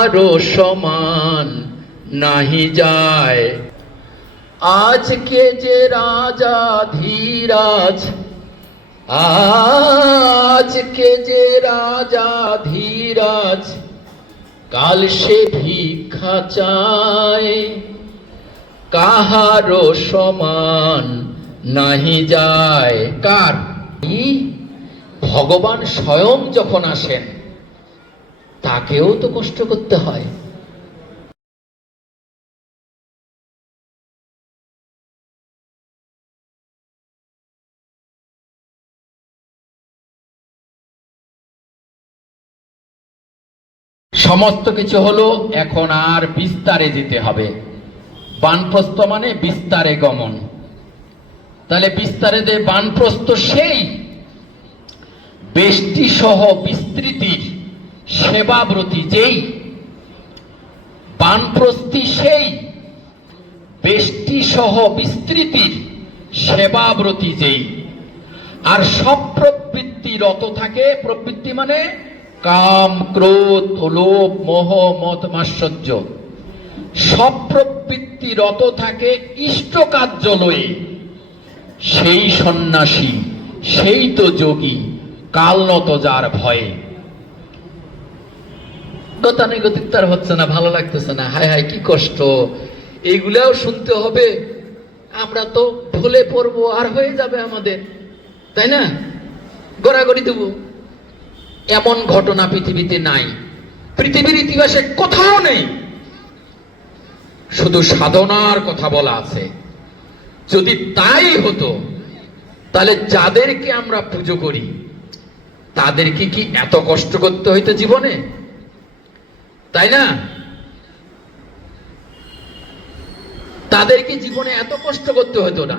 কাহারও সমান নাহি যায়। আজকে যে রাজা ধীরাজ, আজকে যে রাজা ধীরাজ, কাল সে ভিক্ষা চায়। কাহারও সমান নাহি যায়। কার? ভগবান স্বয়ং যখন আসেন তাকেও তো কষ্ট করতে হয়। সমস্ত কিছু হলো, এখন আর বিস্তারে যেতে হবে। বানপ্রস্থ মানে বিস্তারে গমন। তাহলে বিস্তারে যে বানপ্রস্থ সেই বেষ্টি সহ বিস্তৃতির সেবাব্রতী, যেই বানপ্রস্থী সেই বেষ্টি সহ বিস্তৃতির সেবাব্রতী যেই। আর সব প্রবৃত্তি রত থাকে। প্রবৃত্তি মানে কাম, ক্রোধ, লোভ, মোহ, মদ, মাৎসর্য। সব প্রবৃত্তি রত থাকে ইষ্ট কার্য লয়ে। সেই সন্ন্যাসী, সেই তো যোগী, কাল নত যার ভয়ে। গতানুগতিক তার হচ্ছে না, ভালো লাগতেছে না, হায় হায় কি কষ্ট, এইগুলাও শুনতে হবে। আমরা তো ঢলে পড়বো, আর হয়ে যাবে আমাদের, তাই না? গড়াগড়ি দেব। এমন ঘটনা পৃথিবীতে নাই, পৃথিবীর ইতিহাসে কোথাও নেই। শুধু সাধনার কথা বলা আছে। যদি তাই হতো তাহলে যাদেরকে আমরা পুজো করি তাদেরকে কি এত কষ্ট করতে হইতো জীবনে? তাই না? তাদেরকে জীবনে এত কষ্ট করতে হতো না।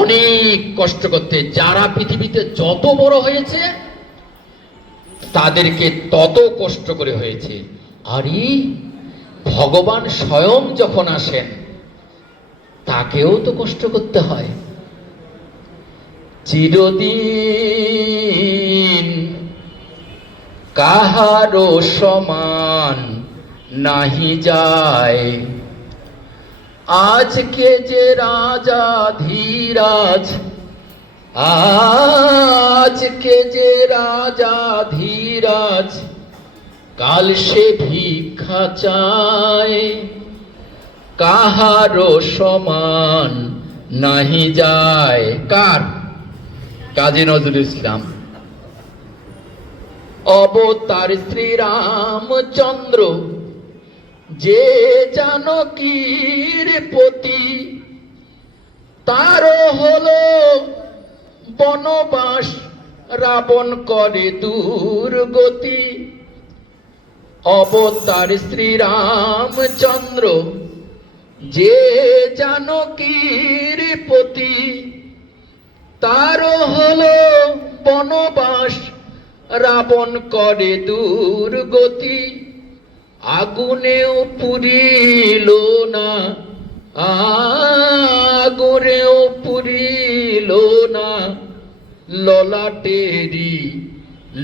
অনেক কষ্ট করতে, যারা পৃথিবীতে যত বড় হয়েছে তাদেরকে তত কষ্ট করে হয়েছে। আরে ভগবান স্বয়ং যখন আসেন তাকেও তো কষ্ট করতে হয়। চিরদিন কাহারও সমান নাহি যায়। আজকে যে রাজা ধীরাজ, আজকে যে রাজা ধীরাজ, কাল সে ভিক্ষা চায়। কাহারও সমান নাহি যায়। কার? কাজী নজরুল ইসলাম। অবতার শ্রীরামচন্দ্র, যে জানকীর পতি, তারও হলো বনবাস, রাবণ করে দুর্গতি। অবতার শ্রীরামচন্দ্র, যে জানকীর পতি, তারও হলো বনবাস, রাবণ করে দুর্গতি। আগুনেও পুরিল না, আগুনেও পুরিল না, ললাটেরি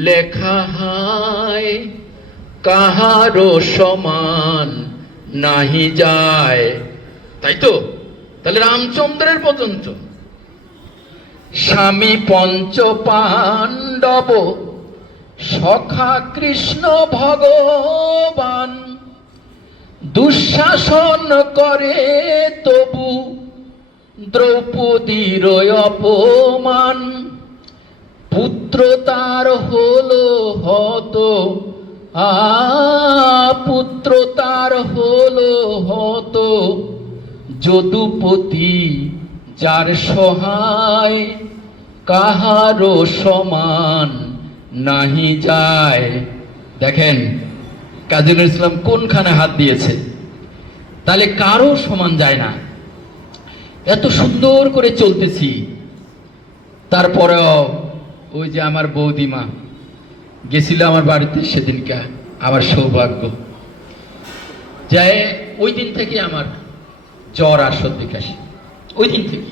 লেখা হায়। কাহারও সমান নাহি যায়। তাই তো? তাহলে রামচন্দ্রের পর্যন্ত। স্বামী পঞ্চ পাণ্ডব, সখা কৃষ্ণ ভগবান, দুঃশাসন করে তবু দ্রৌপদীর অপমান। পুত্র তার হলো হত, পুত্র তার হলো হত, যদুপতি যার সহায়। কাহারও সমান নাহি যায়। দেখেন কাজী নজরুল ইসলাম কোনখানে হাত দিয়েছে। তাহলে কারো সমান যায় না। এত সুন্দর করে চলতেছি, তারপরেও ওই যে আমার বৌদিমা গেছিল আমার বাড়িতে সেদিনকে, আমার সৌভাগ্য যায়। ওই দিন থেকে আমার জ্বর আর সর্দি কাশি, ওই দিন থেকে।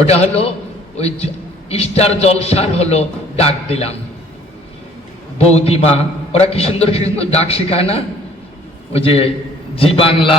ওটা হলো ওই স্টার জলসার হলো ডাক দিলাম, বৌদিমা, ওরা কি সুন্দর সুন্দর ডাক শেখায় না? ওই যে জি বাংলা,